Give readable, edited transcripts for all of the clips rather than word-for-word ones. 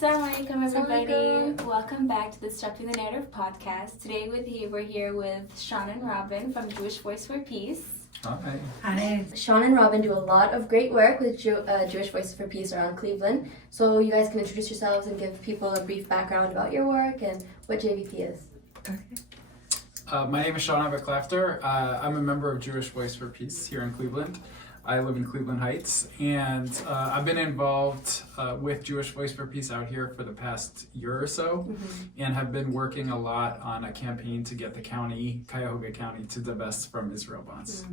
Assalamualaikum everybody. Welcome back to the Disrupting the Narrative podcast. Today we're here with Sean and Robin from Jewish Voice for Peace. Hi. Sean and Robin do a lot of great work with Jewish Voices for Peace around Cleveland. So you guys can introduce yourselves and give people a brief background about your work and what JVP is. Okay. My name is Sean Clafter. I'm a member of Jewish Voice for Peace here in Cleveland. I live in Cleveland Heights, and I've been involved with Jewish Voice for Peace out here for the past year or so, and have been working a lot on a campaign to get the county, Cuyahoga County, to divest from Israel bonds.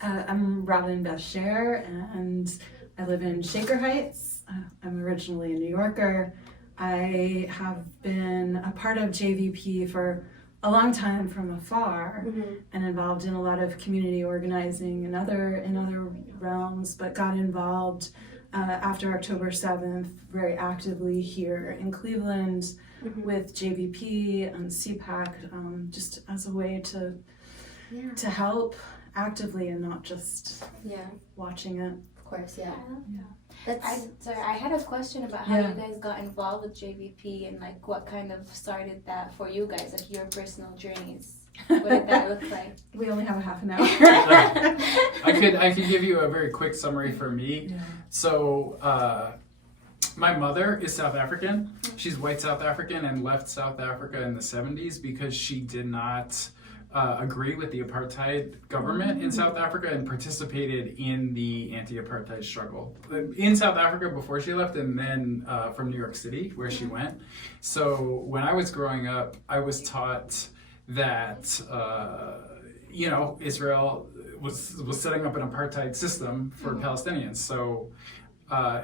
I'm Robin Bashir, and I live in Shaker Heights. I'm originally a New Yorker. I have been a part of JVP for a long time from afar, and involved in a lot of community organizing in other realms, but got involved after October 7th very actively here in Cleveland with JVP and CPAC, just as a way to help actively and not just watching it. Of course, yeah. I had a question about how you guys got involved with JVP and like what kind of started that for you guys, like your personal journeys. What did that look like? We only have a half an hour. I could give you a very quick summary for me. Yeah. So my mother is South African. She's white South African and left South Africa in the 70s because she did not agree with the apartheid government in South Africa and participated in the anti-apartheid struggle in South Africa before she left, and then from New York City where she went. So when I was growing up, I was taught that Israel was setting up an apartheid system for Palestinians. So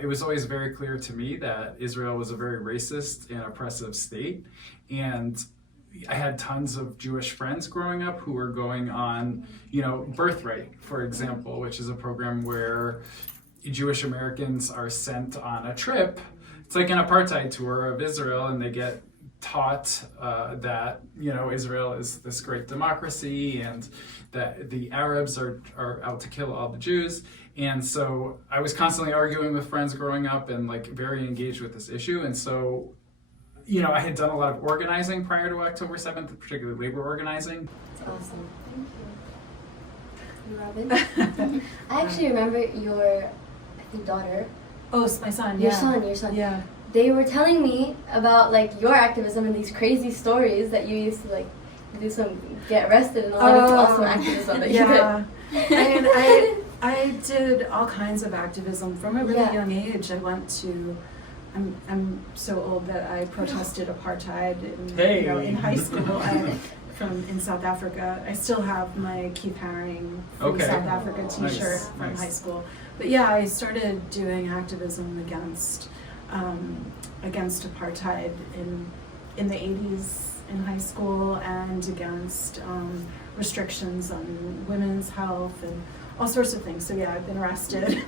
it was always very clear to me that Israel was a very racist and oppressive state, and I had tons of Jewish friends growing up who were going on, Birthright, for example, which is a program where Jewish Americans are sent on a trip. It's like an apartheid tour of Israel, and they get taught that, Israel is this great democracy and that the Arabs are out to kill all the Jews. And so I was constantly arguing with friends growing up and very engaged with this issue. And so I had done a lot of organizing prior to October 7th, particularly labor organizing. That's awesome. Thank you. Robin? I actually remember your, daughter. Oh, it's my son. Your son. Yeah. They were telling me about your activism and these crazy stories that you used to do some, get arrested and a lot of awesome activism that you did. I did all kinds of activism from a really young age. I went to I'm so old that I protested apartheid in high school in South Africa. I still have my Keith Haring from South Africa T-shirt from high school. But I started doing activism against apartheid in the 80s in high school, and against restrictions on women's health and all sorts of things. So I've been arrested.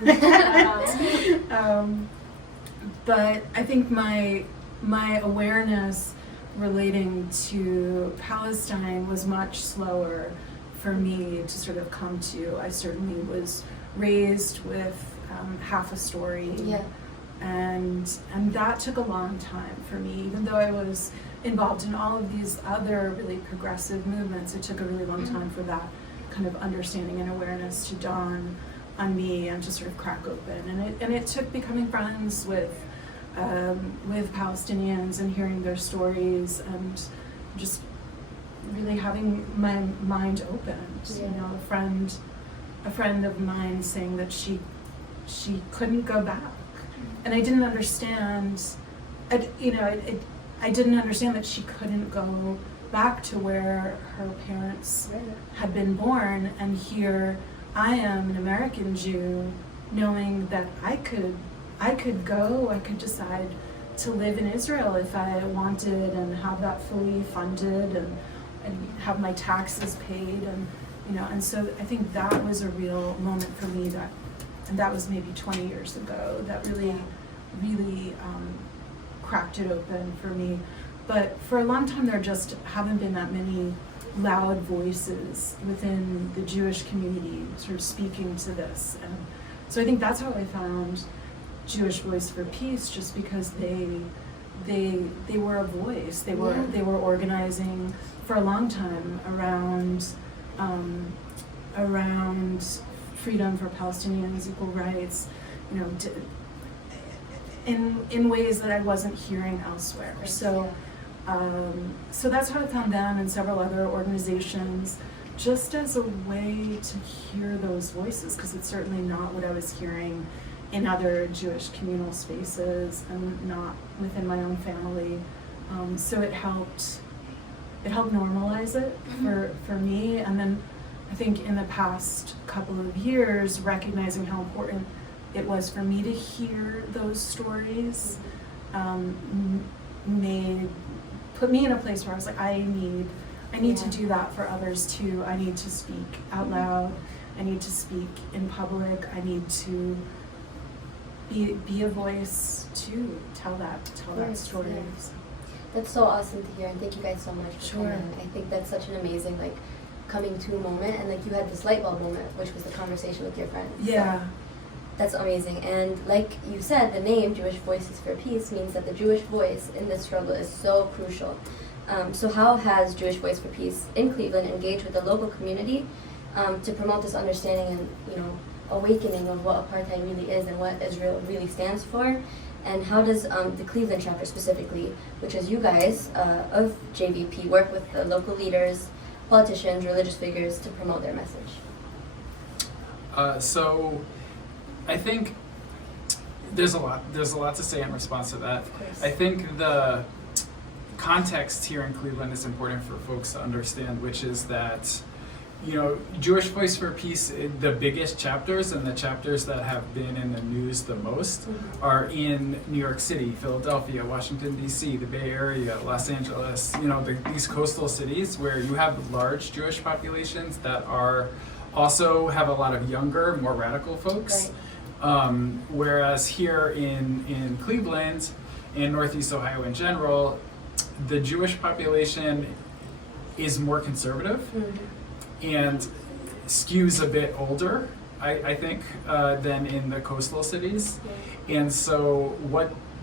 But I think my awareness relating to Palestine was much slower for me to sort of come to. I certainly was raised with half a story, and that took a long time for me. Even though I was involved in all of these other really progressive movements, it took a really long time for that kind of understanding and awareness to dawn on me and to sort of crack open. And it took becoming friends with Palestinians and hearing their stories and just really having my mind opened. A friend of mine saying that she couldn't go back, and I didn't understand. I didn't understand that she couldn't go back to where her parents had been born, and here I am, an American Jew, knowing that I could go, I could decide to live in Israel if I wanted, and have that fully funded, and have my taxes paid, and so I think that was a real moment for me, and that was maybe 20 years ago, that really cracked it open for me. But for a long time there just haven't been that many loud voices within the Jewish community sort of speaking to this, and so I think that's how I found Jewish Voice for Peace just because they were a voice. They were organizing for a long time around freedom for Palestinians, equal rights, you know, in ways that I wasn't hearing elsewhere. So that's how I found them and several other organizations, just as a way to hear those voices, because it's certainly not what I was hearing in other Jewish communal spaces and not within my own family. So it helped normalize it for me. And then I think in the past couple of years, recognizing how important it was for me to hear those stories, put me in a place where I was like, I need to do that for others too. I need to speak out loud. I need to speak in public. I need to be a voice to tell that story. Yeah. That's so awesome to hear, and thank you guys so much for coming. I think that's such an amazing coming to moment, and you had this light bulb moment, which was the conversation with your friends. Yeah. So that's amazing. And like you said, the name Jewish Voices for Peace means that the Jewish voice in this struggle is so crucial. So how has Jewish Voice for Peace in Cleveland engaged with the local community to promote this understanding and awakening of what apartheid really is and what Israel really stands for? And how does the Cleveland chapter specifically, which is you guys of JVP, work with the local leaders, politicians, religious figures to promote their message? So I think there's a lot to say in response to that. I think the context here in Cleveland is important for folks to understand, which is that Jewish Voice for Peace, the biggest chapters and the chapters that have been in the news the most are in New York City, Philadelphia, Washington, D.C., the Bay Area, Los Angeles, these coastal cities where you have large Jewish populations that also have a lot of younger, more radical folks. Right. Whereas here in Cleveland, in Northeast Ohio in general, the Jewish population is more conservative. And skews a bit older, I think, than in the coastal cities. And so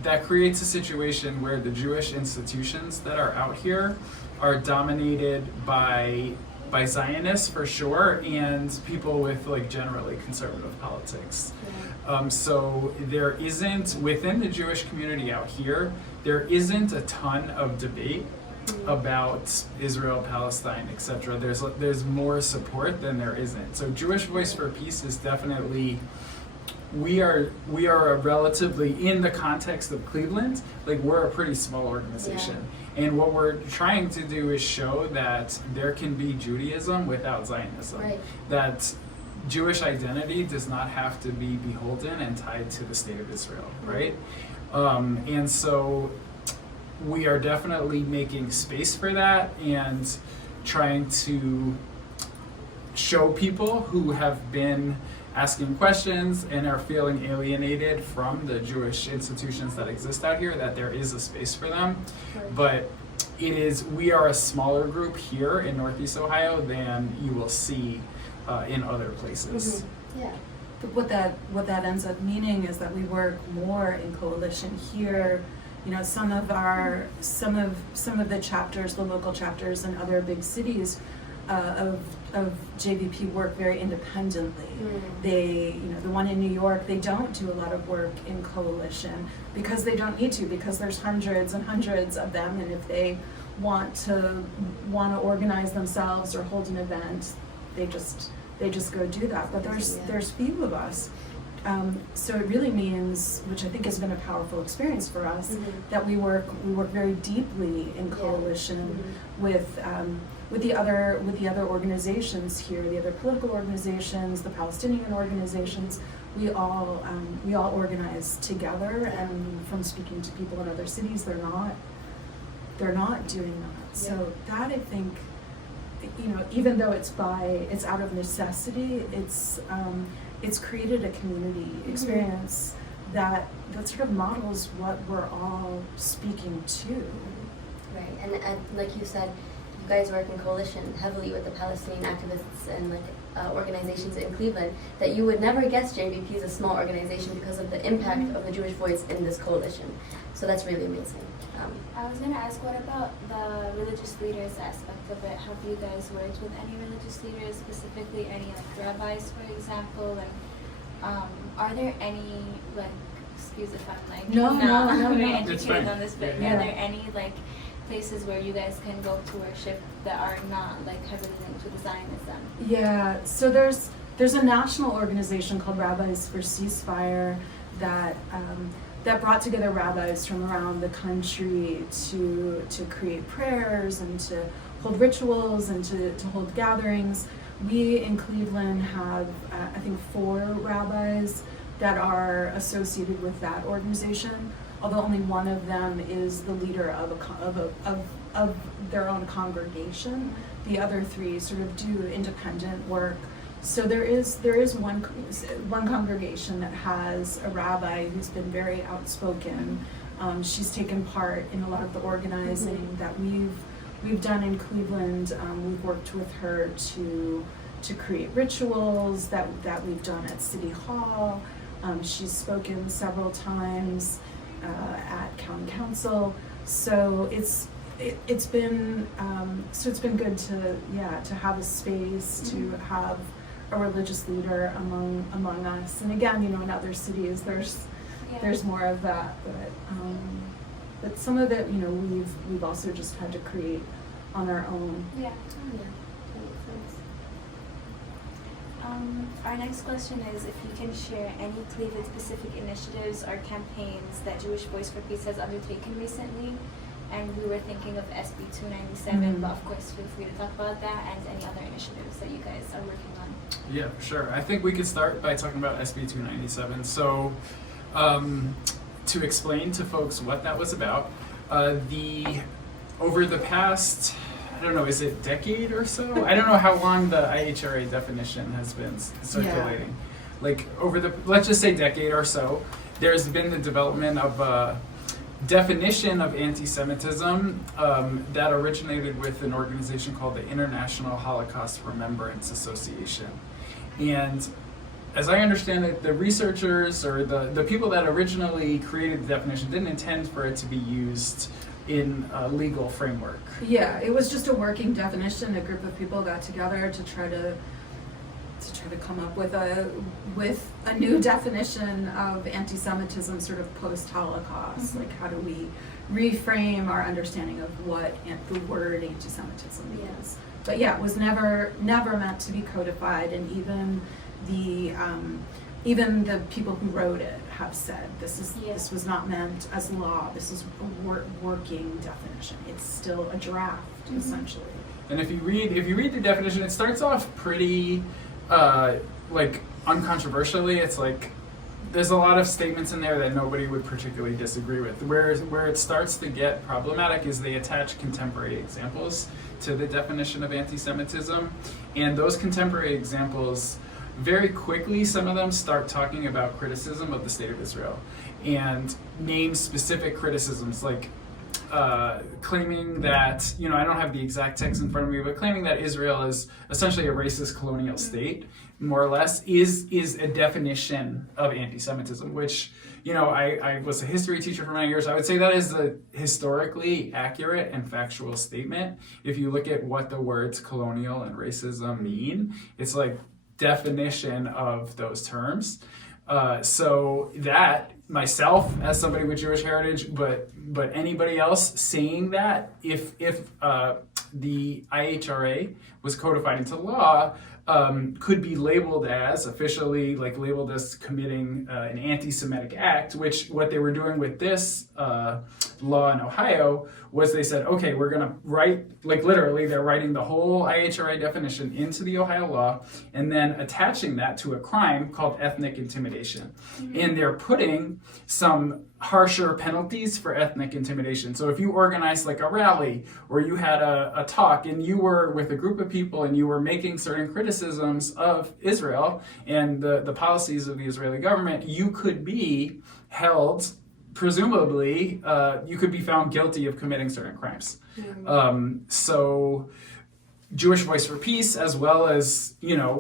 that creates a situation where the Jewish institutions that are out here are dominated by Zionists for sure, and people with generally conservative politics. So there isn't, within the Jewish community out here, there isn't a ton of debate about Israel, Palestine, etc. There's more support than there isn't. So Jewish Voice for Peace is definitely, we are a relatively, in the context of Cleveland, we're a pretty small organization. Yeah. And what we're trying to do is show that there can be Judaism without Zionism. Right. That Jewish identity does not have to be beholden and tied to the state of Israel, right? And so we are definitely making space for that and trying to show people who have been asking questions and are feeling alienated from the Jewish institutions that exist out here that there is a space for them. Right. But we are a smaller group here in Northeast Ohio than you will see in other places. Yeah. But what that ends up meaning is that we work more in coalition here. Some of the chapters, the local chapters in other big cities of JVP work very independently. They, the one in New York, they don't do a lot of work in coalition because they don't need to, because there's hundreds and hundreds of them, and if they want to organize themselves or hold an event, they just go do that. But there's few of us. So it really means, which I think has been a powerful experience for us, that we work very deeply in coalition with the other organizations here, the other political organizations, the Palestinian organizations. We all organize together, and from speaking to people in other cities, they're not doing that. So that, I think, even though it's out of necessity, it's created a community experience that sort of models what we're all speaking to. Right, and like you said, you guys work in coalition heavily with the Palestinian activists and organizations in Cleveland, that you would never guess JVP is a small organization because of the impact of the Jewish voice in this coalition. So that's really amazing. I was going to ask, what about the religious leaders aspect of it? Have you guys worked with any religious leaders, specifically any like rabbis, for example? And are there any, like, excuse if I'm like No, very It's fine. educated on this, but Yeah. are there any like places where you guys can go to worship that are not like heavily linked with Zionism? Yeah, so there's a national organization called Rabbis for Ceasefire that that brought together rabbis from around the country to create prayers and to hold rituals and to hold gatherings. We in Cleveland have I think 4 rabbis that are associated with that organization, although only one of them is the leader of their own congregation. The other 3 sort of do independent work. So there is one congregation that has a rabbi who's been very outspoken. She's taken part in a lot of the organizing that we've done in Cleveland. We've worked with her to create rituals that we've done at City Hall. She's spoken several times at County Council. So it's been good to have a space, to have a religious leader among us. And again, in other cities there's more of that, but some of it, we've also just had to create on our own. Yeah. Yeah, that makes sense. Our next question is if you can share any Cleveland-specific initiatives or campaigns that Jewish Voice for Peace has undertaken recently. And we were thinking of SB 297, but of course feel free to talk about that and any other initiatives that you guys are working on. Yeah, for sure. I think we could start by talking about SB 297. So, to explain to folks what that was about, over the past, I don't know, is it decade or so? I don't know how long the IHRA definition has been circulating. Yeah. Like let's just say decade or so, there's been the development of a definition of anti-Semitism that originated with an organization called the International Holocaust Remembrance Association. And as I understand it, the researchers or the people that originally created the definition didn't intend for it to be used in a legal framework. Yeah, it was just a working definition. A group of people got together to try to come up with a new definition of anti-Semitism sort of post-Holocaust. Like, how do we reframe our understanding of what the word anti-Semitism is? But yeah, it was never meant to be codified, and even the people who wrote it have said this was not meant as law. This is a working definition. It's still a draft, essentially. And if you read the definition, it starts off pretty uncontroversially. It's like there's a lot of statements in there that nobody would particularly disagree with. Where it starts to get problematic is they attach contemporary examples to the definition of anti-Semitism, and those contemporary examples, very quickly, some of them start talking about criticism of the state of Israel and name specific criticisms, like claiming that, I don't have the exact text in front of me, but claiming that Israel is essentially a racist colonial state, more or less, is a definition of anti-Semitism, which, I was a history teacher for many years. I would say that is a historically accurate and factual statement. If you look at what the words colonial and racism mean, it's like definition of those terms. So that, myself as somebody with Jewish heritage, but anybody else saying that, if the IHRA was codified into law, could be labeled as, officially labeled as committing an anti-Semitic act, which what they were doing with this law in Ohio was they said, okay, we're going to write, literally, they're writing the whole IHRA definition into the Ohio law and then attaching that to a crime called ethnic intimidation. And they're putting some harsher penalties for ethnic intimidation. So if you organized a rally or you had a talk and you were with a group of people and you were making certain criticisms of Israel and the policies of the Israeli government, you could be held, presumably, you could be found guilty of committing certain crimes. So Jewish Voice for Peace, as well as,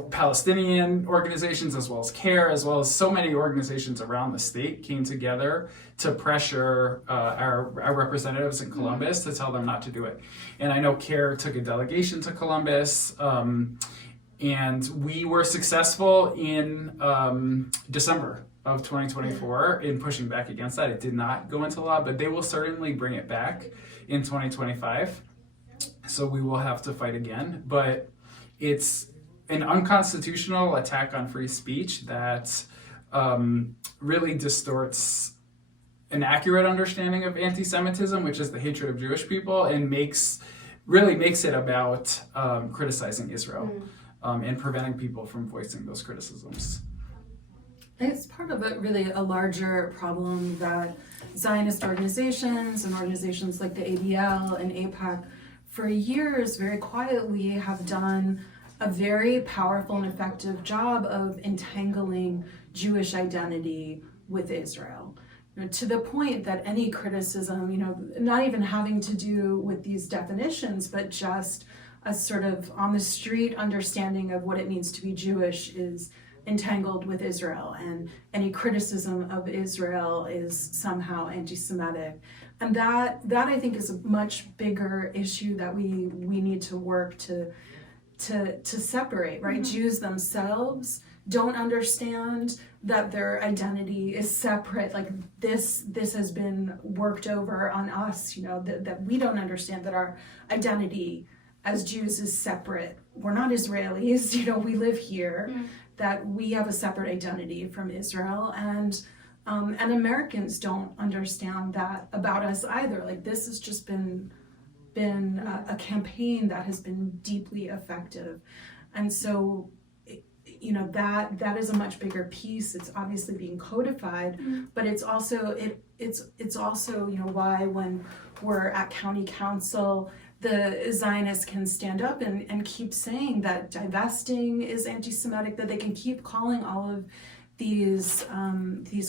Palestinian organizations, as well as CARE, as well as so many organizations around the state came together to pressure our representatives in Columbus to tell them not to do it. And I know CARE took a delegation to Columbus, and we were successful in December of 2024 in pushing back against that. It did not go into law, but they will certainly bring it back in 2025. So we will have to fight again. But it's an unconstitutional attack on free speech that really distorts an accurate understanding of anti-Semitism, which is the hatred of Jewish people, and really makes it about criticizing Israel and preventing people from voicing those criticisms. It's part of a larger problem that Zionist organizations and organizations like the ADL and AIPAC for years very quietly have done a very powerful and effective job of entangling Jewish identity with Israel. To the point that any criticism, not even having to do with these definitions, but just a sort of on the street understanding of what it means to be Jewish is entangled with Israel, and any criticism of Israel is somehow anti-Semitic. And that I think is a much bigger issue that we need to work to separate, right? Jews themselves don't understand that their identity is separate. Like this has been worked over on us, that we don't understand that our identity as Jews is separate. We're not Israelis, we live here, that we have a separate identity from Israel, and Americans don't understand that about us either. Like this has just been a campaign that has been deeply effective, and so that is a much bigger piece. It's obviously being codified, but it's also it's also why when we're at county council, the Zionists can stand up and keep saying that divesting is anti-Semitic, that they can keep calling all of these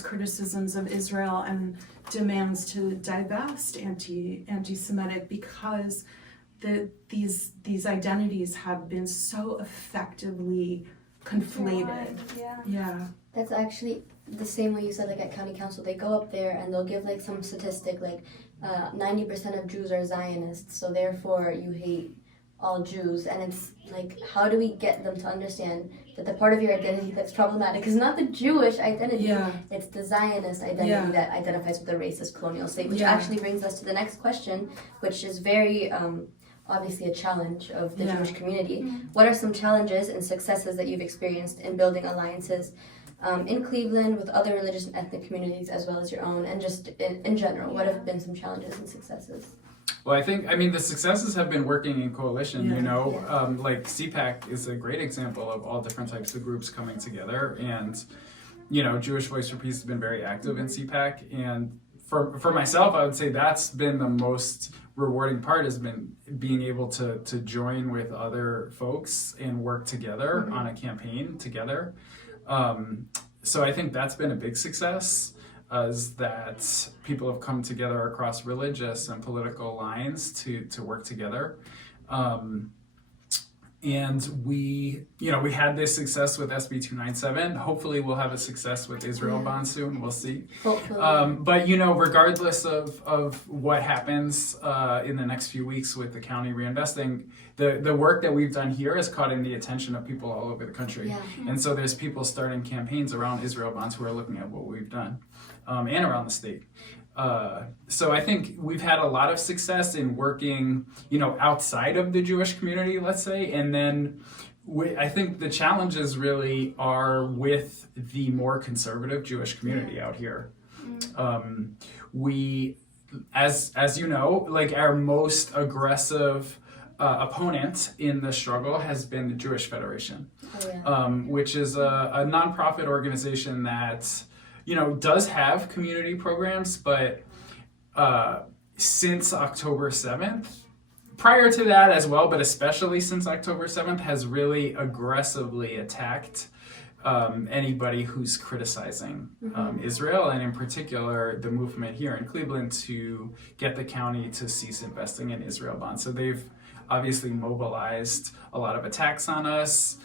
criticisms of Israel and demands to divest anti-Semitic, because these identities have been so effectively conflated. Yeah. That's actually the same way you said, like at county council, they go up there and they'll give like some statistic, like 90% of Jews are Zionists, so therefore you hate all Jews. And it's like, how do we get them to understand that the part of your identity that's problematic is not the Jewish identity, it's the Zionist identity that identifies with the racist colonial state, which actually brings us to the next question, which is very obviously a challenge of the Jewish community. What are some challenges and successes that you've experienced in building alliances in Cleveland with other religious and ethnic communities as well as your own, and just in general, what have been some challenges and successes? Well, I mean, the successes have been working in coalition, like CPAC is a great example of all different types of groups coming together. And, Jewish Voice for Peace has been very active in CPAC. And for myself, I would say that's been the most rewarding part, has been being able to join with other folks and work together on a campaign together. So I think that's been a big success, is that people have come together across religious and political lines to work together. And we had this success with SB 297. Hopefully we'll have a success with Israel Bond soon. We'll see. But, regardless of what happens in the next few weeks with the county reinvesting, the work that we've done here has caught in the attention of people all over the country. Yeah. And so there's people starting campaigns around Israel Bonds who are looking at what we've done and around the state. So I think we've had a lot of success in working, outside of the Jewish community, let's say, and then I think the challenges really are with the more conservative Jewish community out here. We, as you know, like our most aggressive opponent in the struggle has been the Jewish Federation, which is a nonprofit organization that does have community programs, but since October 7th, prior to that as well, but especially since October 7th, has really aggressively attacked anybody who's criticizing Israel, and in particular the movement here in Cleveland to get the county to cease investing in Israel bonds. So they've obviously mobilized a lot of attacks on us.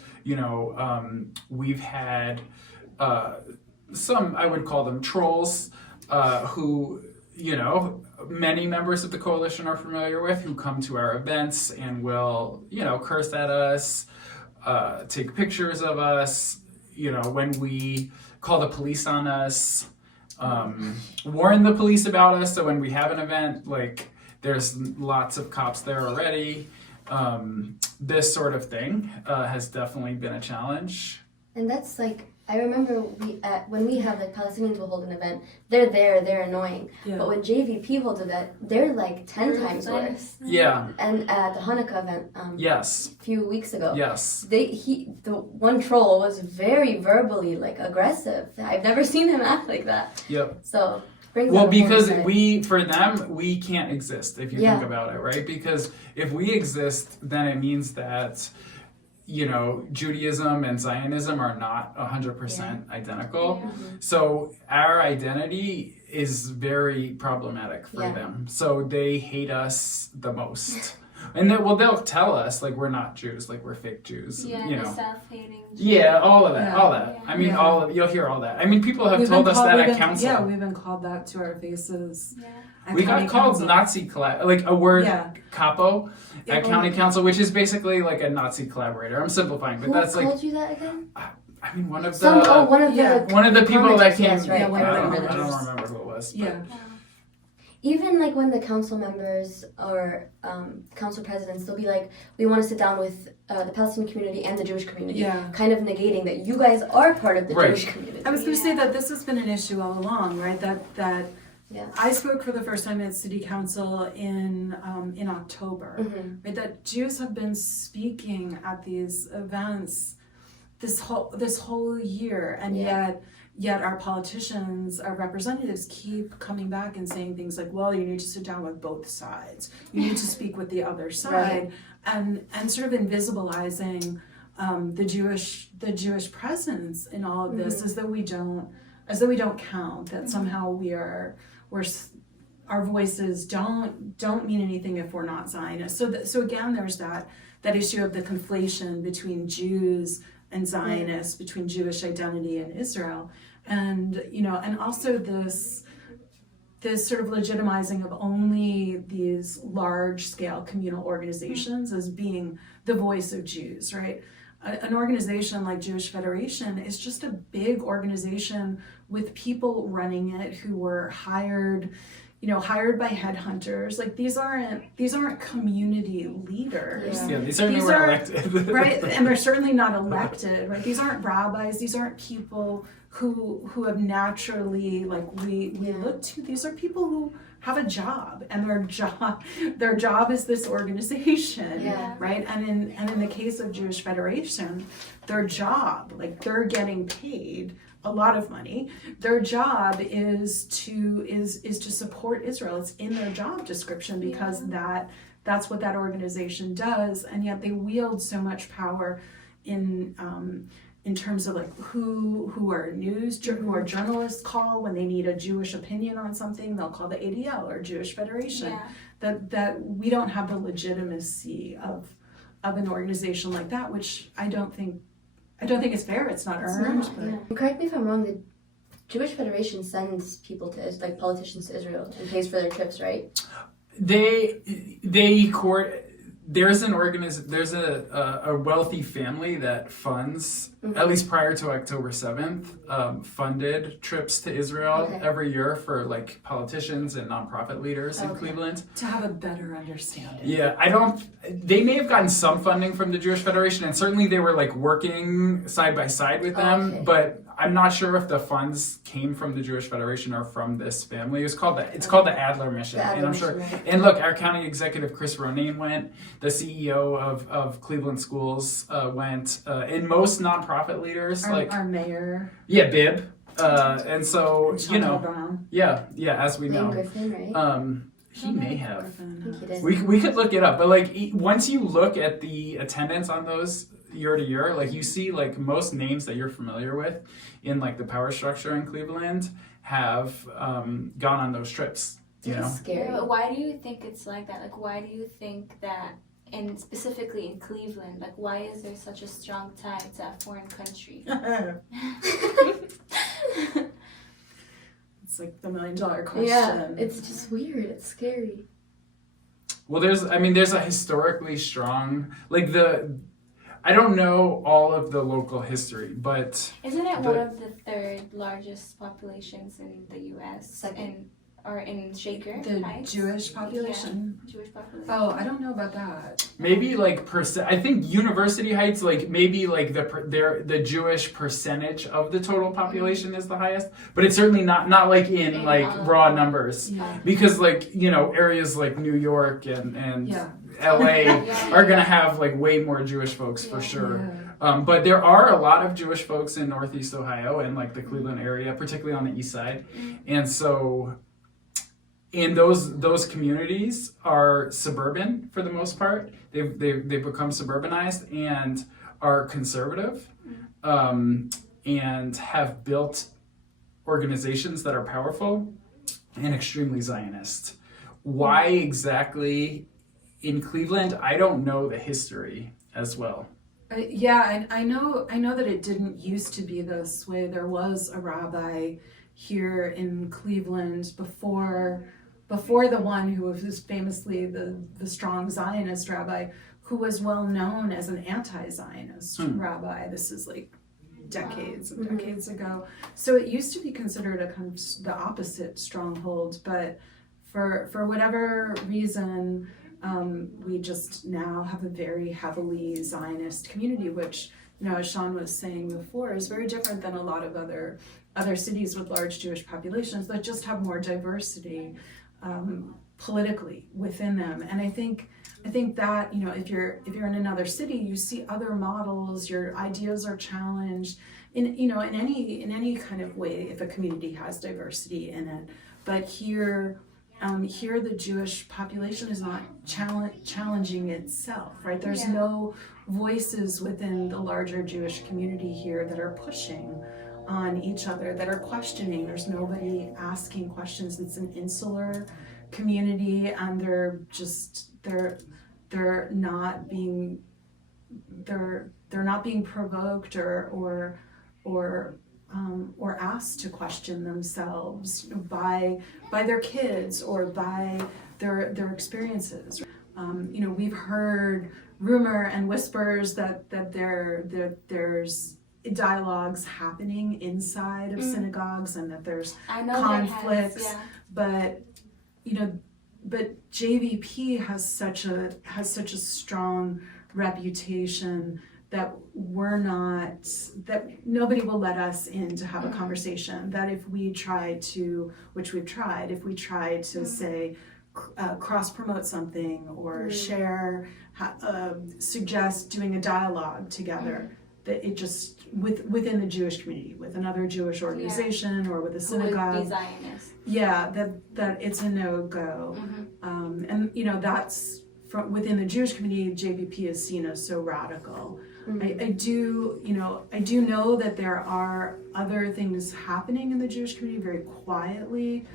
We've had some, I would call them trolls, who, many members of the coalition are familiar with, who come to our events and will, curse at us, take pictures of us, when we call the police on us, warn the police about us. So when we have an event, like there's lots of cops there already. This sort of thing has definitely been a challenge. And that's like, I remember when we have like Palestinians will hold an event, they're there, they're annoying. Yeah. But when JVP holds an event, they're like 10 times worse. Yeah. And at the Hanukkah event, yes, a few weeks ago, yes, the one troll was very verbally like aggressive. I've never seen him act like that. Yep. So. Because for them, we can't exist if you think about it, right? Because if we exist, then it means that, Judaism and Zionism are not 100% identical. Yeah. So our identity is very problematic for them. So they hate us the most. And they'll tell us like we're not Jews, like we're fake Jews. Yeah, the self-hating Jews. Yeah, all of that. Yeah. I mean, you'll hear all that. I mean, people have told us that at council. Yeah, we've been called that to our faces. Yeah. We got called Nazi like a word capo at county council, which is basically like a Nazi collaborator. I'm simplifying, but Who that's like. Who called you that again? I mean, one of the people that came. Yes, right. I don't remember who it was. But. Yeah. Even like when the council members or council presidents, they'll be like, we want to sit down with the Palestinian community and the Jewish community, kind of negating that you guys are part of the Jewish community. I was going to say that this has been an issue all along, right? That I spoke for the first time at City Council in October, right? That Jews have been speaking at these events this whole year, and yet our politicians, our representatives keep coming back and saying things like, well, you need to sit down with both sides. You need to speak with the other side, and sort of invisibilizing the Jewish presence in all of this as though we don't count, that somehow our voices don't mean anything if we're not Zionists. So again, there's that issue of the conflation between Jews and Zionists, between Jewish identity and Israel, and also this sort of legitimizing of only these large-scale communal organizations as being the voice of Jews, right? An organization like Jewish Federation is just a big organization with people running it who were hired by headhunters. Like these aren't community leaders. Yeah, these certainly weren't elected. Right, and they're certainly not elected, right? These aren't rabbis, these aren't people who have naturally, like we look to. These are people who have a job, and their job is this organization, right? And in the case of Jewish Federation, their job, like they're getting paid a lot of money. Their job is to support Israel. It's in their job description because that's what that organization does, and yet they wield so much power in terms of like who our journalists call when they need a Jewish opinion on something. They'll call the ADL or Jewish Federation. That we don't have the legitimacy of an organization like that, which I don't think it's fair. It's not earned. Correct me if I'm wrong. The Jewish Federation sends people to, like, politicians to Israel and pays for their trips, right? There's a wealthy family that funds, at least prior to October 7th, funded trips to Israel every year for like politicians and nonprofit leaders in Cleveland. To have a better understanding. Yeah, they may have gotten some funding from the Jewish Federation, and certainly they were like working side by side with them, but I'm not sure if the funds came from the Jewish Federation or from this family. It's called the Adler Mission, and I'm sure. And look, our county executive Chris Ronayne went. The CEO of Cleveland Schools went. And most nonprofit leaders, our mayor. Yeah, Bibb. And so Brown. As we know. Griffin, right? He may have. I think he did. We could look it up, but like once you look at the attendance on those year to year, like you see like most names that you're familiar with in like the power structure in Cleveland have gone on those trips. It's scary. Why do you think it's like that? Like, why do you think that and specifically in Cleveland, like why is there such a strong tie to a foreign country? It's like the $1 million question. Yeah, it's just weird. It's scary. Well, there's a historically strong, like I don't know all of the local history, but Isn't it one of the third largest populations in the U.S. Second. Or in Shaker The Heights? Jewish population. Yeah, Jewish population. Oh, I don't know about that. maybe like I think University Heights, like maybe like the Jewish percentage of the total population is the highest, but it's certainly not like in like raw numbers, Yeah. because like areas like New York and Yeah. LA Yeah. are gonna have like way more Jewish folks for sure. Yeah. But there are a lot of Jewish folks in Northeast Ohio and like the Cleveland area, particularly on the east side, and so. And those communities are suburban for the most part. They've become suburbanized and are conservative, and have built organizations that are powerful and extremely Zionist. Why exactly in Cleveland? I don't know the history as well. Yeah, and I know that it didn't used to be this way. There was a rabbi here in Cleveland before the one who was famously the strong Zionist rabbi, who was well known as an anti-Zionist rabbi. This is like decades and decades ago. So it used to be considered a kind of the opposite stronghold, but for whatever reason, we just now have a very heavily Zionist community, which, as Sean was saying before, is very different than a lot of other cities with large Jewish populations that just have more diversity politically within them. And I think that if you're in another city, you see other models, your ideas are challenged in any kind of way if a community has diversity in it. But here the Jewish population is not challenging itself, right? There's no voices within the larger Jewish community here that are pushing on each other, that are questioning. There's nobody asking questions. It's an insular community, and they're not being provoked or asked to question themselves by their kids or by their experiences. We've heard rumor and whispers that there's dialogues happening inside of synagogues and that there's conflicts, but JVP has such a strong reputation that nobody will let us in to have a conversation. That if we try to, which we've tried, if we try to say cross promote something or share, suggest doing a dialogue together, that it just within the Jewish community, with another Jewish organization or with a synagogue, Who would be Zionist. that it's a no-go. And that's from within the Jewish community. JVP is seen as so radical. I do know that there are other things happening in the Jewish community very quietly.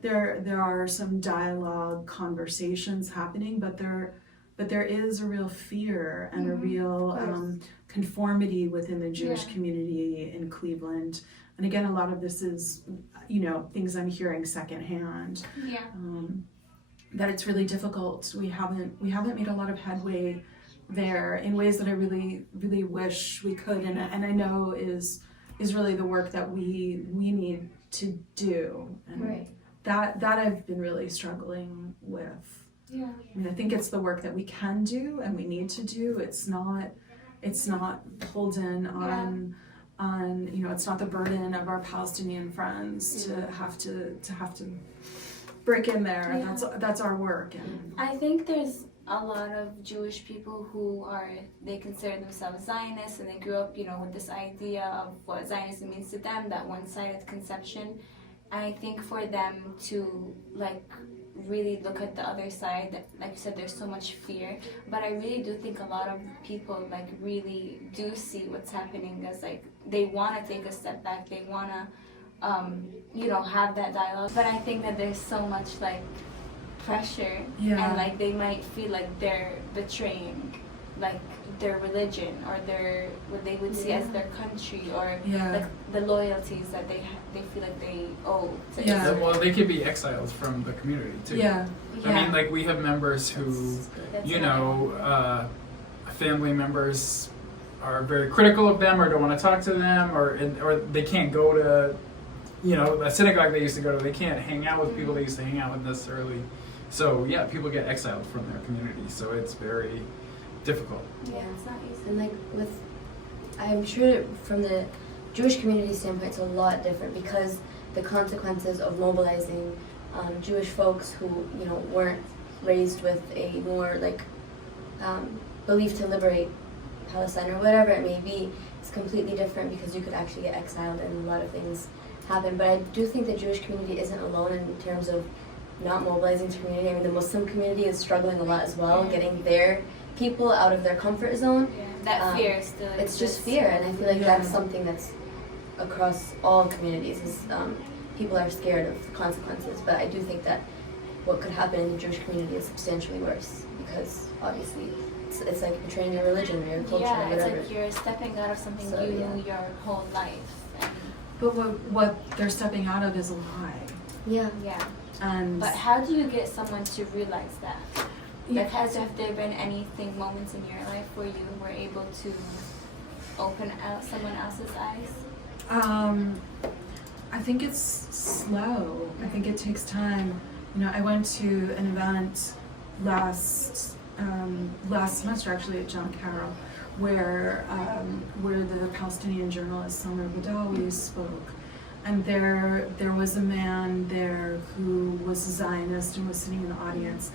There are some dialogue, conversations happening, but there is a real fear and a real conformity within the Jewish community in Cleveland. And again, a lot of this is, things I'm hearing secondhand. That it's really difficult. We haven't made a lot of headway there in ways that I really, really wish we could. And I know is really the work that we need to do. And that I've been really struggling with. I think it's the work that we can do and we need to do. It's not pulled on it's not the burden of our Palestinian friends to have to break in there. That's our work. And I think there's a lot of Jewish people who they consider themselves Zionists, and they grew up, with this idea of what Zionism means to them, that one-sided conception. And I think for them to really look at the other side, like you said, there's so much fear, but I really do think a lot of people really do see what's happening as they want to take a step back, they want to have that dialogue, but I think that there's so much pressure, Yeah. and like they might feel like they're betraying like their religion or their what they would see as their country, or Yeah. like the loyalties that they feel like they owe to Yeah. Israel. Well, they could be exiled from the community too. Yeah. I mean, like we have members who, That's you right. know, family members are very critical of them or don't want to talk to them, or they can't go to, you know, a synagogue they used to go to. They can't hang out with people they used to hang out with necessarily. So yeah, people get exiled from their community. So it's very difficult. Yeah, it's not easy. And like I'm sure from the Jewish community standpoint, it's a lot different because the consequences of mobilizing Jewish folks who, you know, weren't raised with a more like belief to liberate Palestine or whatever it may be, is completely different because you could actually get exiled and a lot of things happen. But I do think the Jewish community isn't alone in terms of not mobilizing the community. I mean, the Muslim community is struggling a lot as well, getting their people out of their comfort zone. Yeah. That fear still It's just exists. fear, and I feel like Yeah. that's something that's across all communities. Is people are scared of the consequences, but I do think that what could happen in the Jewish community is substantially worse because obviously it's like betraying your religion or your culture or Yeah, it's whatever. like you're stepping out of something So, you yeah. knew your whole life. And But what they're stepping out of is a lie. Yeah. yeah. And But how do you get someone to realize that? Yeah. Like, have there been moments in your life where you were able to open out someone else's eyes? I think it's slow. I think it takes time. You know, I went to an event last semester actually at John Carroll, where the Palestinian journalist Summer Badawi spoke, and there was a man there who was a Zionist and was sitting in the audience,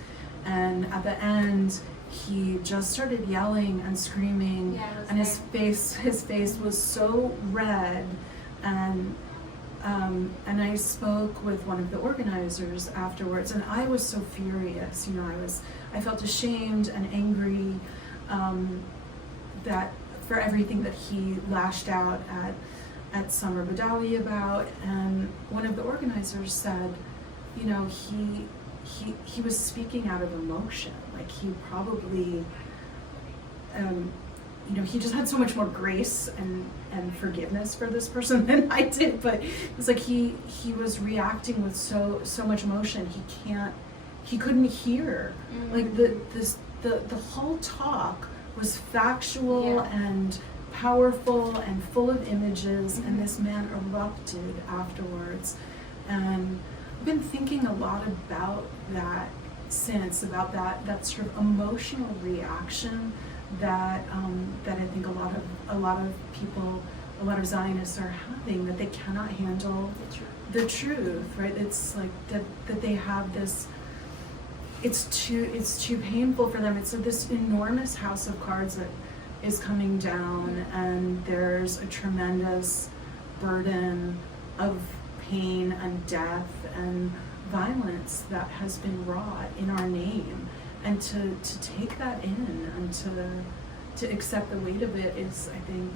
and at the end he just started yelling and screaming, Yeah, it was and there. his face was so red, and I spoke with one of the organizers afterwards, and I was so furious. You know, I felt ashamed and angry that for everything that he lashed out at Summer Badawi about. And one of the organizers said, you know, he was speaking out of emotion. Like he probably, you know, he just had so much more grace and forgiveness for this person than I did. But it's like he was reacting with so much emotion. He couldn't hear. Like the whole talk was factual Yeah. and powerful and full of images, and this man erupted afterwards. And I've been thinking a lot about that since, about that sort of emotional reaction that I think a lot of people, a lot of Zionists are having, that they cannot handle the truth, right? It's like that they have this. It's too painful for them. It's this enormous house of cards that is coming down, and there's a tremendous burden of pain and death and violence that has been wrought in our name, and to take that in and to accept the weight of it is, I think,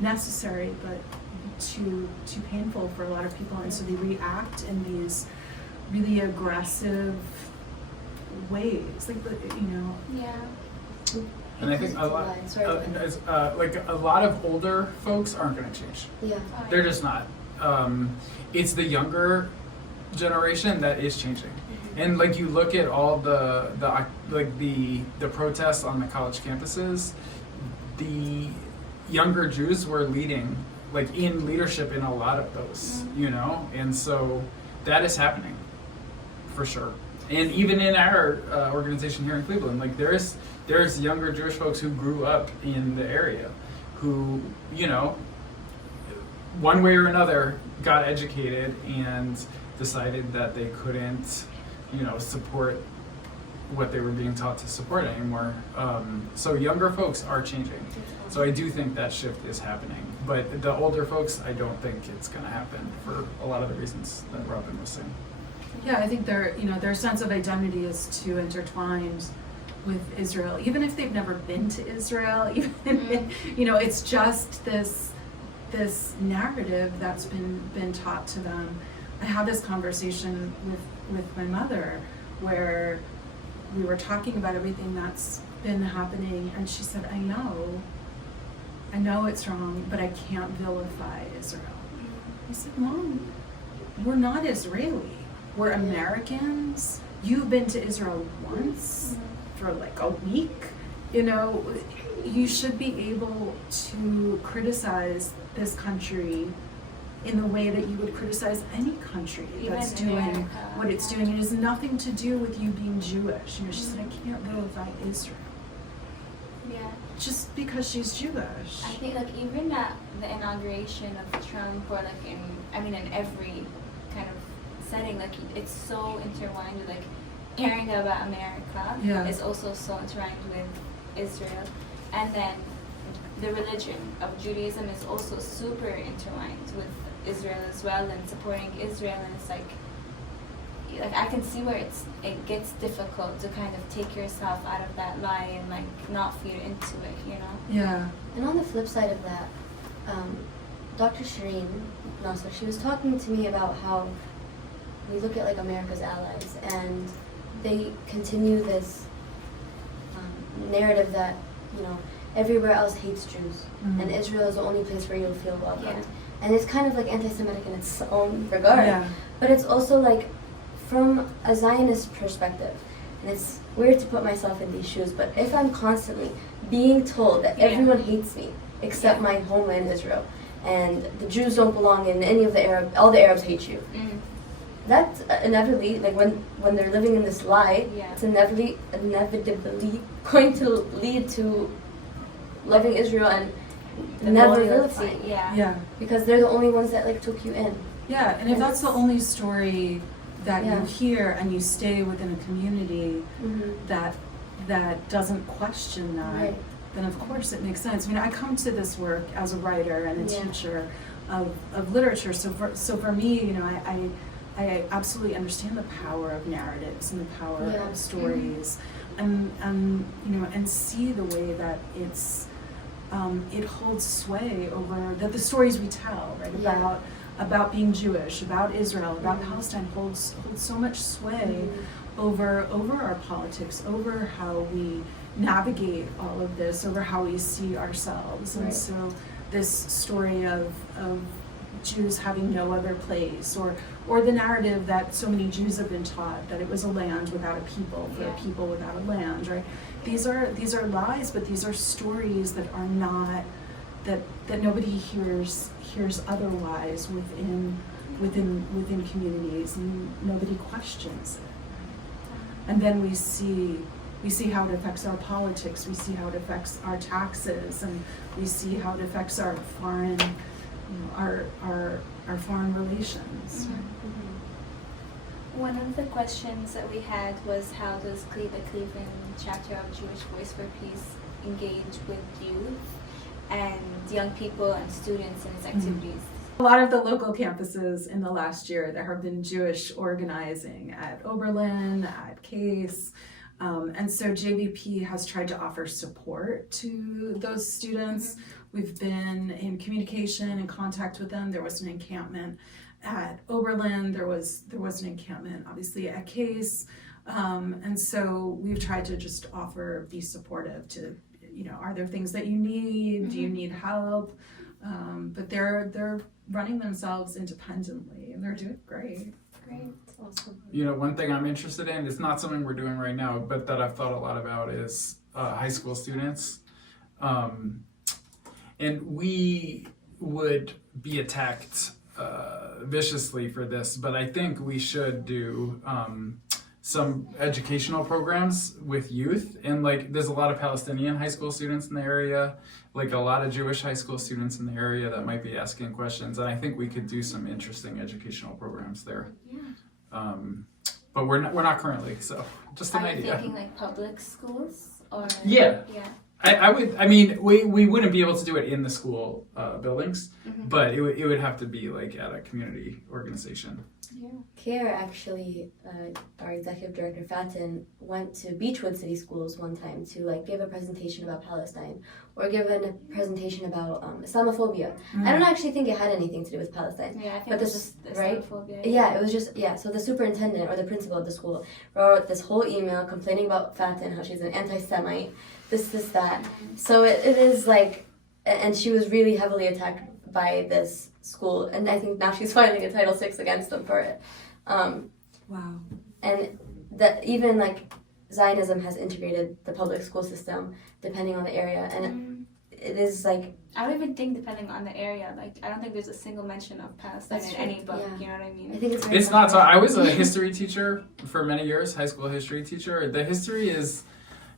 necessary, but too painful for a lot of people, and so they react in these really aggressive ways, like Yeah. And I think a lot, like a lot of older folks aren't going to change. Yeah. They're just not. It's the younger generation that is changing. And like you look at all the protests on the college campuses, the younger Jews were leading, like in leadership in a lot of those, you know, and so that is happening for sure. And even in our organization here in Cleveland, like there's younger Jewish folks who grew up in the area, who, you know, one way or another got educated and decided that they couldn't, you know, support what they were being taught to support anymore. So younger folks are changing. So I do think that shift is happening. But the older folks, I don't think it's going to happen for a lot of the reasons that Robin was saying. Yeah, I think their sense of identity is too intertwined with Israel, even if they've never been to Israel. Even you know, it's just this narrative that's been taught to them. I had this conversation with my mother, where we were talking about everything that's been happening, and she said, I know it's wrong, but I can't vilify Israel. I said, Mom, we're not Israeli. We're Americans. You've been to Israel once for like a week. You know, you should be able to criticize this country in the way that you would criticize any country that's doing what it's doing. It has nothing to do with you being Jewish. You know, she said, I can't vilify Israel. Yeah. Just because she's Jewish. I think like even at the inauguration of Trump, or like in every kind of setting, like it's so intertwined with like caring about America is also so intertwined with Israel. And then the religion of Judaism is also super intertwined with Israel as well, and supporting Israel. And it's like I can see where it gets difficult to kind of take yourself out of that lie and like not feed into it, you know? Yeah. And on the flip side of that, Dr. Shireen Nasser, she was talking to me about how we look at like America's allies, and they continue this narrative that, you know, everywhere else hates Jews, and Israel is the only place where you'll feel welcome. Yeah. And it's kind of like anti-Semitic in its own regard. Yeah. But it's also like, from a Zionist perspective, and it's weird to put myself in these shoes, but if I'm constantly being told that everyone hates me except my homeland Israel, and the Jews don't belong in any of the all the Arabs hate you, that's inevitably, like when they're living in this lie, it's inevitably going to lead to loving Israel and never vilifying. Yeah. Because they're the only ones that like took you in. Yeah, and if that's the only story that you hear, and you stay within a community that doesn't question that, then of course it makes sense. I mean, I come to this work as a writer and a teacher of literature, so for me, you know, I absolutely understand the power of narratives and the power of stories, and you know, and see the way that it holds sway over the stories we tell, right? About being Jewish, about Israel, about Palestine holds so much sway over our politics, over how we navigate all of this, over how we see ourselves. And so this story of Jews having no other place, or the narrative that so many Jews have been taught, that it was a land without a people, for a people without a land, right? These are lies, but these are stories that are not, that nobody hears otherwise within communities, and nobody questions it. And then we see how it affects our politics, we see how it affects our taxes, and we see how it affects our foreign, you know, our foreign relations. One of the questions that we had was, how does the Cleveland chapter of Jewish Voice for Peace engage with youth and young people and students in its activities? A lot of the local campuses in the last year, there have been Jewish organizing at Oberlin, at Case, and so JVP has tried to offer support to those students. We've been in communication and contact with them. There was an encampment at Oberlin. There was an encampment, obviously, at Case, and so we've tried to just be supportive to, you know, are there things that you need? Do you need help? But they're running themselves independently, and they're doing great. Great, awesome. You know, one thing I'm interested in, it's not something we're doing right now, but that I've thought a lot about, is high school students. And we would be attacked viciously for this, but I think we should do some educational programs with youth. And like, there's a lot of Palestinian high school students in the area, like a lot of Jewish high school students in the area that might be asking questions, and I think we could do some interesting educational programs there. But we're not currently, so just an idea. Are you thinking like public schools, or? Yeah. I mean, we wouldn't be able to do it in the school buildings, but it would have to be like at a community organization. Kier actually, our executive director Fatin, went to Beechwood City Schools one time to like give a presentation about Palestine or give a presentation about Islamophobia. I don't actually think it had anything to do with Palestine. Yeah, I think But it was this- just right? Islamophobia. Yeah, it was just, so the superintendent or the principal of the school wrote this whole email complaining about Fatin, how she's an anti-Semite, this, that. So it is like, and she was really heavily attacked by this school, and I think now she's filing a Title VI against them for it. Wow. And that even like Zionism has integrated the public school system depending on the area, and it is like, I don't even think depending on the area. Like I don't think there's a single mention of Palestine That's in true, any book. yeah. You know what I mean? I think it's very It's not. So controversial. I was a history teacher for many years, high school history teacher. The history is,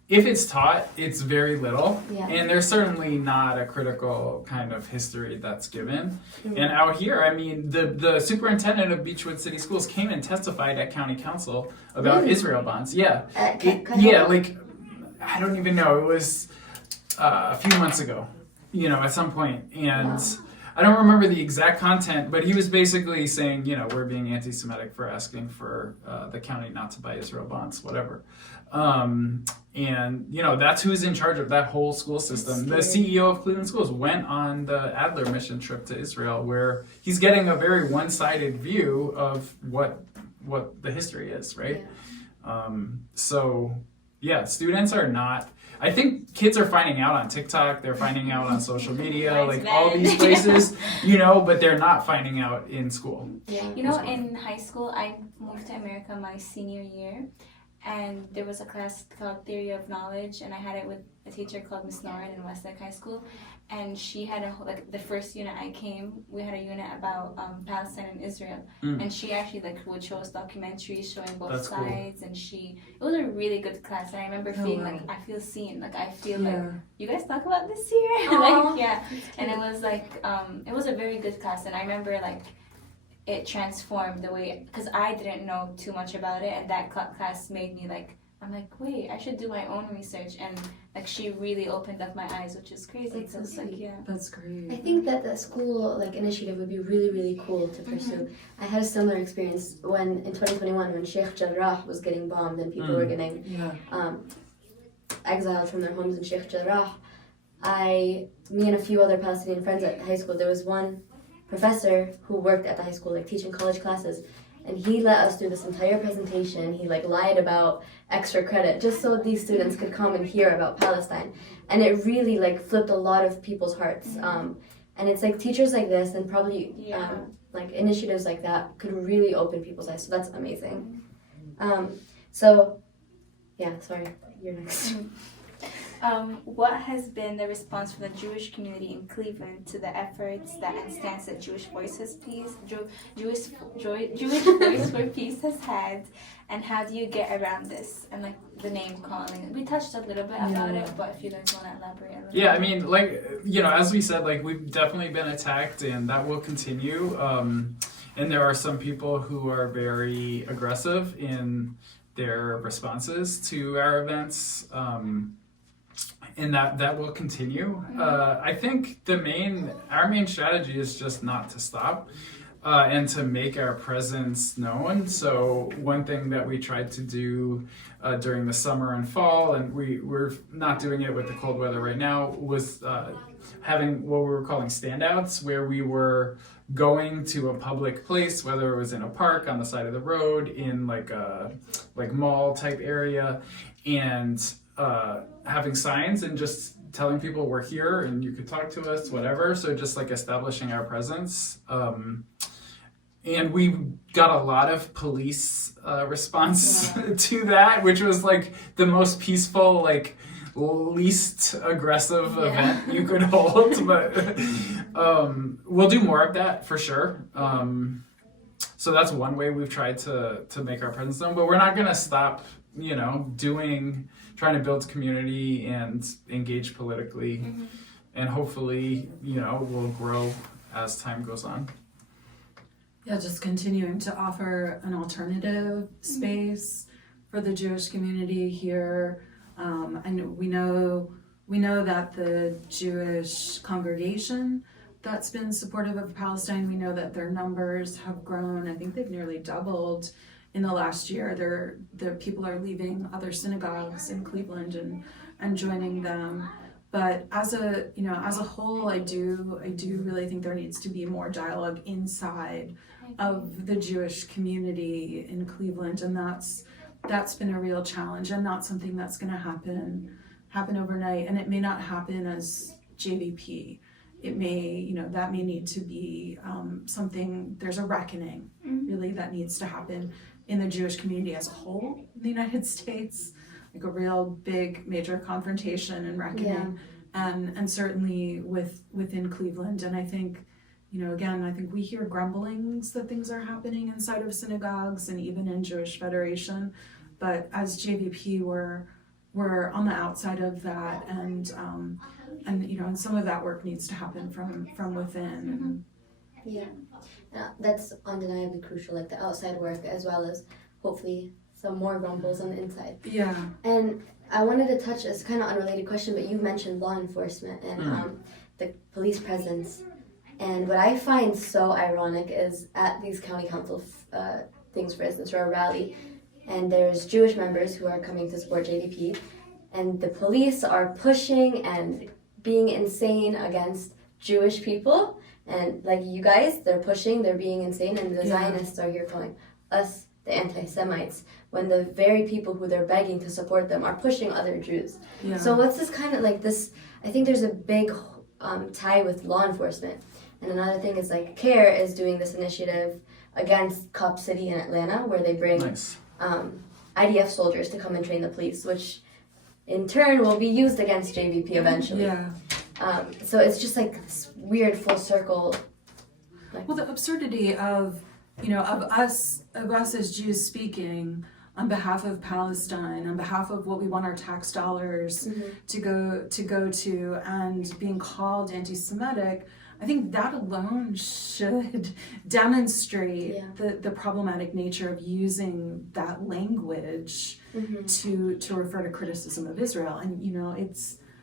if it's taught, it's very little, Yeah. and there's certainly not a critical kind of history that's given. Mhm. And out here, I mean, the superintendent of Beechwood City Schools came and testified at county council about Really? Israel bonds. Yeah, Yeah, like I don't even know. It was a few months ago, at some point, and. Wow. I don't remember the exact content, but he was basically saying, we're being anti-Semitic for asking for the county not to buy Israel bonds, whatever. And that's who's in charge of that whole school system. The CEO of Cleveland Schools went on the Adler mission trip to Israel, where he's getting a very one-sided view of what the history is, right? Students are not. I think kids are finding out on TikTok, they're finding out on social media, Right, like all then. these places, but they're not finding out in school. Yeah. In high school, I moved to America my senior year, and there was a class called Theory of Knowledge, and I had it with a teacher called Miss Lauren in Westlake High School, and she had the first unit I came, we had a unit about Palestine and Israel, and she actually would show us documentaries showing both That's cool. sides, and it was a really good class, and I remember feeling wow. I feel seen, I feel Yeah. you guys talk about this here, Aw. and it was it was a very good class, and I remember it transformed the way, because I didn't know too much about it, and that class made me I'm wait, I should do my own research, and she really opened up my eyes, which is crazy. That's so Because sweet. That's great. I think that the school initiative would be really, really cool to pursue. I had a similar experience in 2021 when Sheikh Jarrah was getting bombed and people were getting Yeah. exiled from their homes in Sheikh Jarrah. Me and a few other Palestinian friends at high school, there was one professor who worked at the high school teaching college classes, and he let us do this entire presentation. He lied about extra credit just so these students could come and hear about Palestine, and it really flipped a lot of people's hearts. And it's teachers like this and probably initiatives like that could really open people's eyes, so that's amazing. Sorry, you're next. What has been the response from the Jewish community in Cleveland to the efforts and stance that Jewish Voice for Peace has had, and how do you get around this and the name calling? We touched a little bit about it, but if you guys want to elaborate a little. Yeah, I mean, as we said, we've definitely been attacked, and that will continue. And there are some people who are very aggressive in their responses to our events. And that will continue. I think our main strategy is just not to stop and to make our presence known. So one thing that we tried to do during the summer and fall, and we're not doing it with the cold weather right now, was having what we were calling standouts, where we were going to a public place, whether it was in a park, on the side of the road, in a mall type area, and having signs and just telling people we're here and you could talk to us, whatever. So just establishing our presence. And we got a lot of police response to that, which was the most peaceful, least aggressive event you could hold. But we'll do more of that for sure. So that's one way we've tried to make our presence known, but we're not going to stop, trying to build community and engage politically, and hopefully, we'll grow as time goes on. Yeah, just continuing to offer an alternative space for the Jewish community here. And we know that the Jewish congregation that's been supportive of Palestine. We know that their numbers have grown. I think they've nearly doubled in the last year. The people are leaving other synagogues in Cleveland and joining them. But as a whole, I do really think there needs to be more dialogue inside of the Jewish community in Cleveland, and that's been a real challenge, and not something that's going to happen overnight. And it may not happen as JVP. It may, that may need to be something. There's a reckoning, really, that needs to happen in the Jewish community as a whole in the United States. Like a real big major confrontation and reckoning, and certainly within Cleveland. And I think, again, I think we hear grumblings that things are happening inside of synagogues and even in Jewish Federation, but as JVP we're on the outside of that, and some of that work needs to happen from within. Yeah, that's undeniably crucial, like the outside work as well as hopefully some more grumbles on the inside. Yeah. And I wanted to touch, it's kind of unrelated question, but you mentioned law enforcement and the police presence. And what I find so ironic is at these county council things, for instance, or a rally, and there's Jewish members who are coming to support JDP, and the police are pushing and being insane against Jewish people. And like you guys, they're pushing, they're being insane, and the Zionists are here calling us the anti-Semites, when the very people who they're begging to support them are pushing other Jews. Yeah. So what's this kind of like this, I think there's a big tie with law enforcement. And another thing is like CARE is doing this initiative against Cop City in Atlanta, where they bring IDF soldiers to come and train the police, which in turn will be used against JVP eventually. Yeah. So it's just like this weird full circle. Well, the absurdity of us as Jews speaking on behalf of Palestine, on behalf of what we want our tax dollars to go to, and being called anti-Semitic, I think that alone should demonstrate the problematic nature of using that language to refer to criticism of Israel.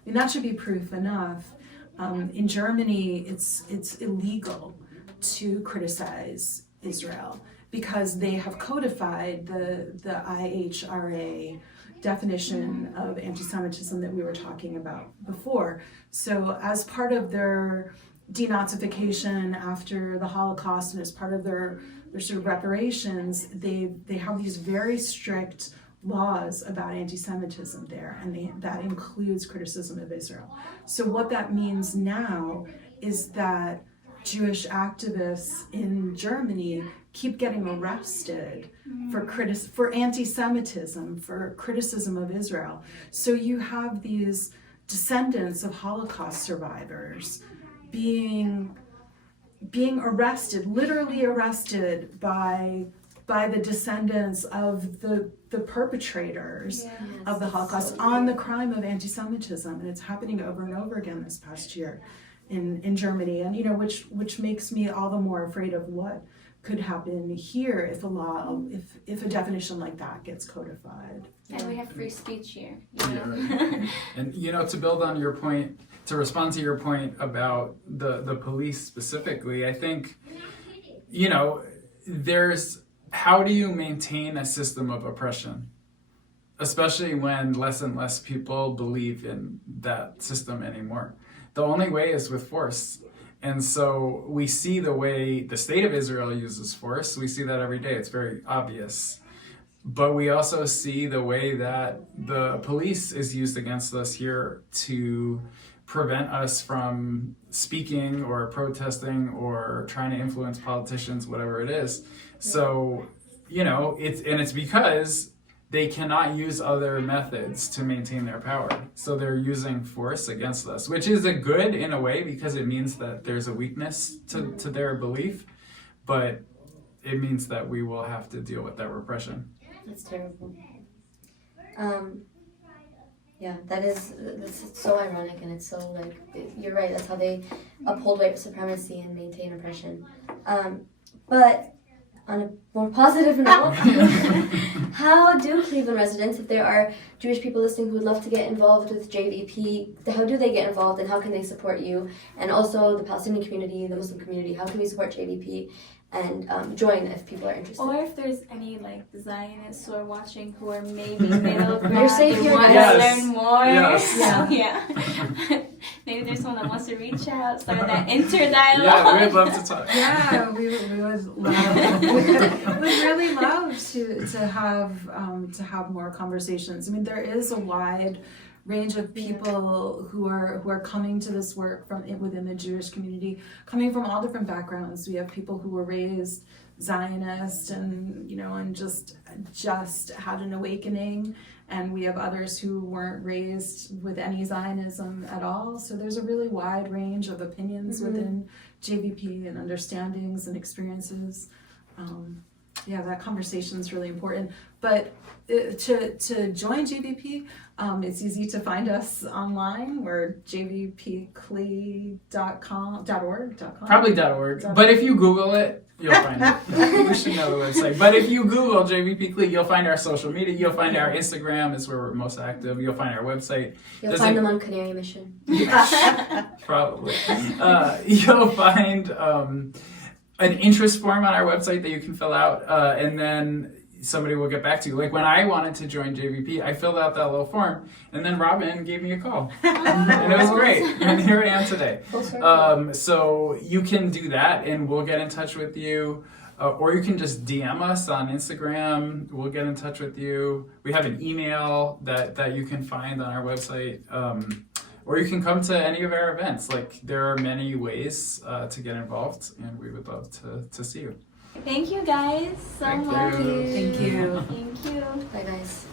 And that should be proof enough. In Germany, it's illegal to criticize Israel because they have codified the IHRA definition of anti-Semitism that we were talking about before. So as part of their denazification after the Holocaust and as part of their sort of reparations, they have these very strict laws about anti-Semitism there, and that includes criticism of Israel. So what that means now is that Jewish activists in Germany keep getting arrested for anti-Semitism, for criticism of Israel. So you have these descendants of Holocaust survivors being arrested, literally arrested by the descendants of the perpetrators of the Holocaust on the crime of anti-Semitism, and it's happening over and over again this past year in Germany, and which makes me all the more afraid of what could happen here if a definition like that gets codified. And we have free speech here. And to build on your point, to respond to your point about the police specifically, I think there's, how do you maintain a system of oppression, especially when less and less people believe in that system anymore? The only way is with force. And so we see the way the state of Israel uses force. We see that every day. It's very obvious. But we also see the way that the police is used against us here to prevent us from speaking or protesting or trying to influence politicians, whatever it is. So, it's because they cannot use other methods to maintain their power. So they're using force against us, which is a good in a way because it means that there's a weakness to their belief, but it means that we will have to deal with that repression. That's terrible. That's so ironic, and it's so you're right, that's how they uphold white supremacy and maintain oppression. But on a more positive note, how do Cleveland residents, if there are Jewish people listening who would love to get involved with JVP, how do they get involved and how can they support you? And also the Palestinian community, the Muslim community, how can we support JVP and join if people are interested? Or if there's any like Zionists who are watching who are maybe middle You're grad, safe they here, want guys. to learn more. Yes. So, yeah. Maybe there's someone that wants to reach out, start that inter-dialogue. Yeah, we'd love to talk. Yeah, we would love, we would really love to have more conversations. I mean, there is a wide range of people who are coming to this work from within the Jewish community, coming from all different backgrounds. We have people who were raised Zionist and and just had an awakening, and we have others who weren't raised with any Zionism at all. So there's a really wide range of opinions within JVP and understandings and experiences. That conversation is really important. But to join JVP, it's easy to find us online. We're jvpcle.org. Probably .org. But if you Google it, you'll find it. We should know the website. But if you Google JVP Cle, you'll find our social media. You'll find our Instagram is where we're most active. You'll find our website. You'll find them on Canary Mission. Probably. You'll find an interest form on our website that you can fill out, and then somebody will get back to you. Like when I wanted to join JVP, I filled out that little form, and then Robin gave me a call, and it was great. And here I am today. So you can do that, and we'll get in touch with you, or you can just DM us on Instagram. We'll get in touch with you. We have an email that you can find on our website. Or you can come to any of our events. Like there are many ways to get involved, and we would love to see you. Thank you guys so Thank much. you. Thank you. Thank you. Bye, guys.